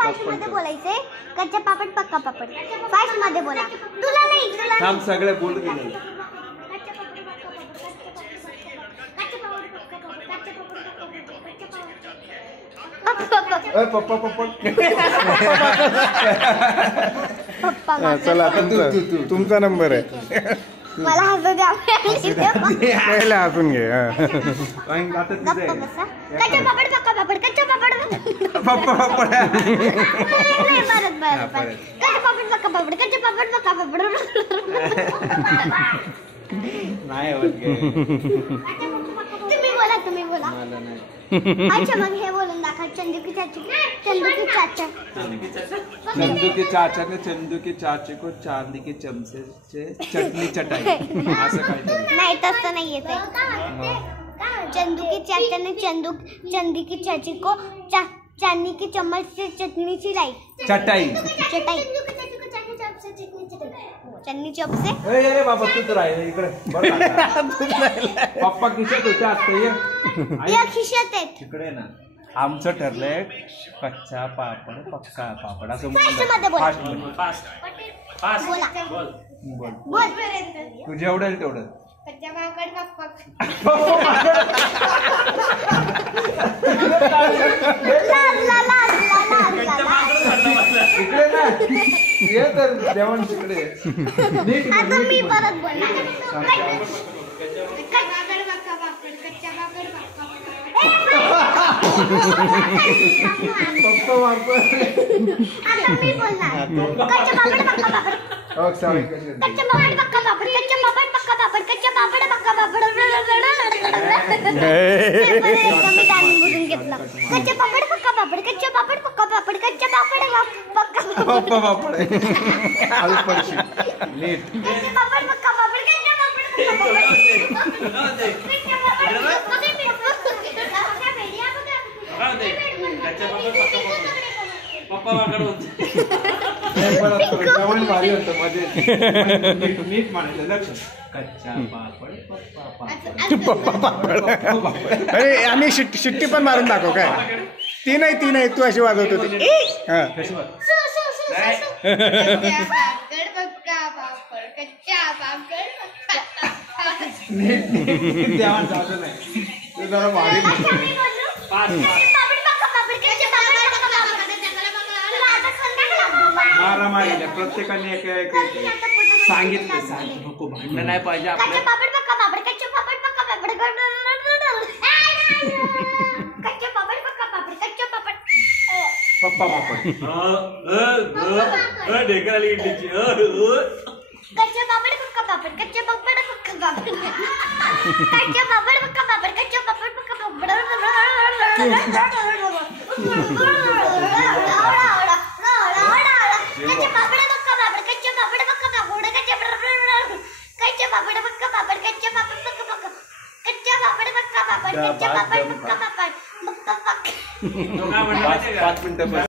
Fast मध्ये बोलायचंय. कच्चा पापड पक्का पापड फास्ट मध्ये बोला. तुला नाही थांब सगळे बोलू दे. पप्पा चला तुमचा नंबर आहे. मला हसू द्या. पहिला हसून घे. कच्चा पापड पक्का पापड कच्चा पापड पप्पा कच्चा पापड कच्चा पापड पक्का पापड नाही होत. तुम्ही बोला. अच्छा मग हे बोलून दाखवा. चंदू की चाचा ने चंदू के चाचे को चांदी के चमचे से चटनी चटाई. असं काय नाही तसं नाही येते. चंदू के चाचा ने चंदी की चाची को चांदी के चम्मच से चटनी चिलाई. चटाई चटनी चॉप से. अरे बाबा तू तर आहे इकडे. पप्पा खिशात होते आता. या खिशात आहेत इकडे ना. आमचं ठरलंय कच्चा पापड पक्का पापड असं बोल. तू जेवढं आहे तेवढं. कच्चा पापड इकडे ना ये तर जेवण तिकडे. आता मी परत बोलणार. पप्पा वापर. आता मी बोलणार. कच्चा पापड पक्का पापड. सॉरी. कच्चा पापड पक्का पापड कच्चा पापड पक्का पापड कच्चा पापड पक्का पापड. मी जाणून बुजून घेतला. कच्चा पापड पक्का पापड कच्चा पापड पक्का पापड कच्चा पापड पक्का पप्पा पापड आलू पडशी नीट. कच्चा पापड पक्का पापड कच्चा पापड पप्पा वाकड होते. जेवण भारी होतं मध्ये. नीट म्हणायचं लक्ष. कच्चा पापड पप्पा पापड. अरे आणि शिट्टी पण मारून दाखव. काय ती नाही तू अशी वाजवत होती. हा जेवण जातं नाही ते जरा भारी. मारामारी प्रत्येकाने एक सांगितलं नको भांडण नाही पाहिजे आपलं. कच्चा पापड पक्का पापड कच्चा पापड पक्का पापड कच्चा पापड पक्का पापड कच्चा पापड पप्पा पापड. ढेकर आली इडलीची. कच्चा पापड पक्का पापड कच्चा पापड पक्का पापड कच्चा पापड पक्का पापड कच्चा पापड पक्का पापड. कच्चा पापड पक्का पापड कच्चा पापड पक्का पापड कच्चा पापड पक्का पापड कच्चा पापड पक्का पापड कच्चा पापड पक्का पापड कच्चा पापड पक्का पापड. 5 मिनिटं.